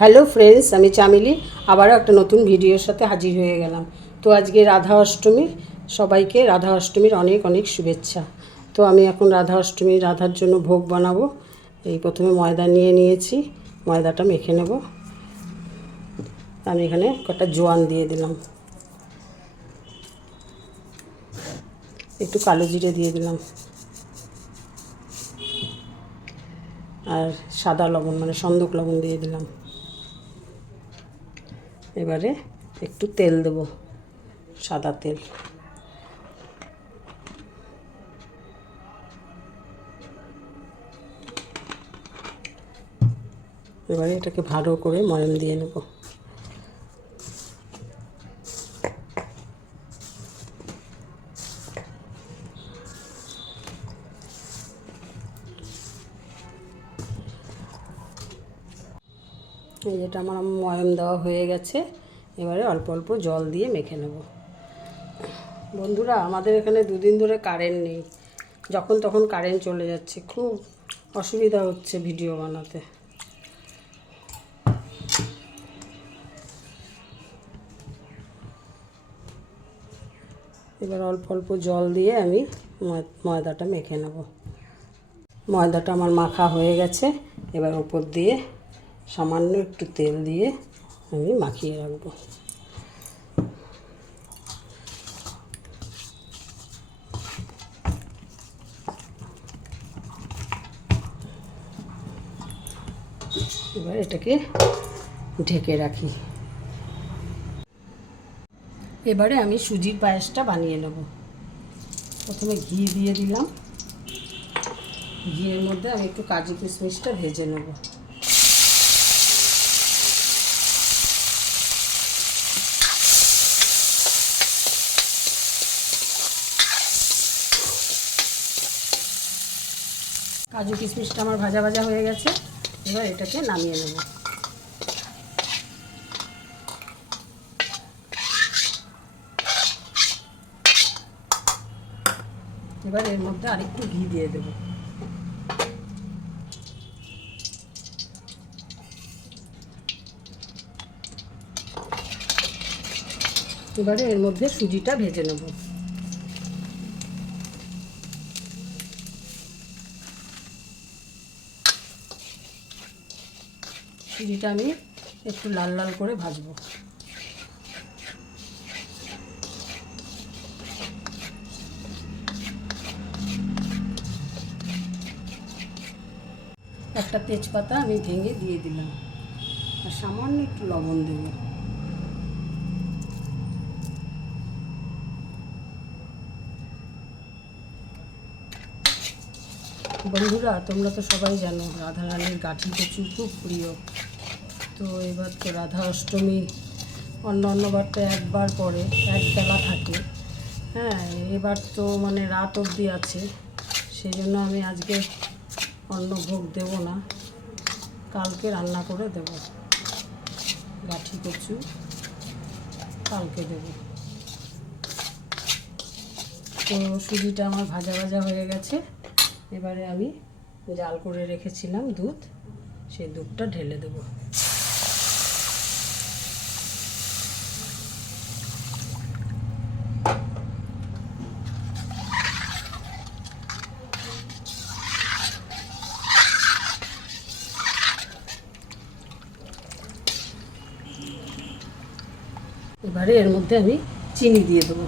Hello friends, আমি চামেলি আবারও একটা নতুন ভিডিওর সাথে হাজির হয়ে গেলাম। তো আজকে রাধা অষ্টমী, সবাইকে রাধা অষ্টমীর অনেক অনেক শুভেচ্ছা। তো আমি এখন রাধা অষ্টমী রাধার জন্য ভোগ বানাবো। এই প্রথমে ময়দা নিয়ে নিয়েছি, ময়দাটা মেখে নেব। আমি এখানে কটা জোয়ান দিয়ে দিলাম, একটু কালো জিরে দিয়ে দিলাম, আর সাদা লবণ মানে সন্দক লবণ দিয়ে দিলাম। এবারে একটু তেল দেব, সাদা তেল। এবারে এটাকে ভালো করে ময়াম দিয়ে নেব। এই যেটা আমার ময়াম দেওয়া হয়ে গেছে, এবারে অল্প অল্প জল দিয়ে মেখে নেব। বন্ধুরা, আমাদের এখানে দুদিন ধরে কারেন্ট নেই, যখন তখন কারেন্ট চলে যাচ্ছে, খুব অসুবিধা হচ্ছে ভিডিও বানাতে। এবার অল্প অল্প জল দিয়ে আমি ময়দাটা মেখে নেব। ময়দাটা আমার মাখা হয়ে গেছে, এবার ওপর দিয়ে সামান্য একটু তেল দিয়ে আমি মাখিয়ে রাখবো। এবার এটাকে ঢেকে রাখি। এবারে আমি সুজির পায়েসটা বানিয়ে নেব। প্রথমে ঘি দিয়ে দিলাম, ঘিয়ের মধ্যে আমি একটু কাজু কিশমিশটা ভেজে নেব। কাজু কিশমিশটা আমার ভাজা ভাজা হয়ে গেছে, এবার এটাকে নামিয়ে নেব। এবার এর মধ্যে আরেকটু ঘি দিয়ে দেব। এবারে এর মধ্যে সুজিটা ভেজে নেব। সুজিটা আমি একটু লাল লাল করে ভাজবো। একটা তেজপাতা আমি ভেঙে দিয়ে দিলাম, আর সামান্য একটু লবণ দেব। বন্ধুরা, তোমরা তো সবাই জানো রাধারানীর গাঠি কচু খুব প্রিয়। তো এবার তো রাধা অষ্টমী, অন্য বার তো একবার পরে একবেলা থাকে, হ্যাঁ, এবার তো মানে রাত অবধি আছে। সেই জন্য আমি আজকে অন্য ভোগ দেব না, কালকে রান্না করে দেব। গাঠি কচু কালকে দেব। তো সুজিটা আমার ভাজা ভাজা হয়ে গেছে, এবারে আমি জাল করে রেখেছিলাম দুধ, সেই দুধটা ঢেলে দেব। এবারে এর মধ্যে আমি চিনি দিয়ে দেবো।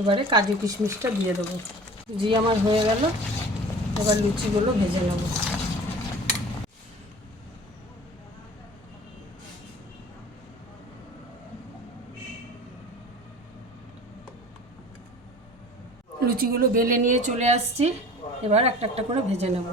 এবারে কাজু কিশমিশটা দিয়ে দেবো। জি আমার হয়ে গেল, এবার লুচিগুলো ভেজে নেব। লুচিগুলো বেলে নিয়ে চলে আসছি, এবার একটা একটা করে ভেজে নেব।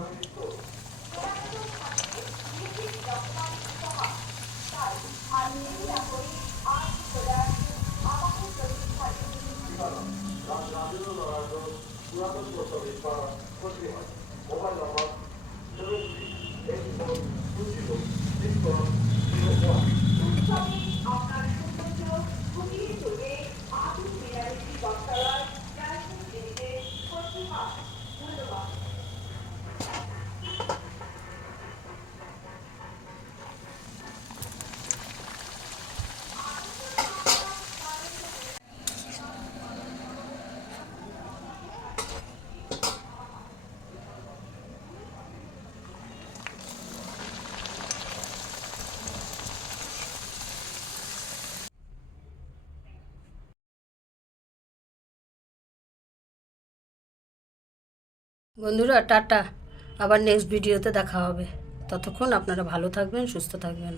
বন্ধুরা টাটা, আবার নেক্সট ভিডিওতে দেখা হবে। ততক্ষণ আপনারা ভালো থাকবেন, সুস্থ থাকবেন।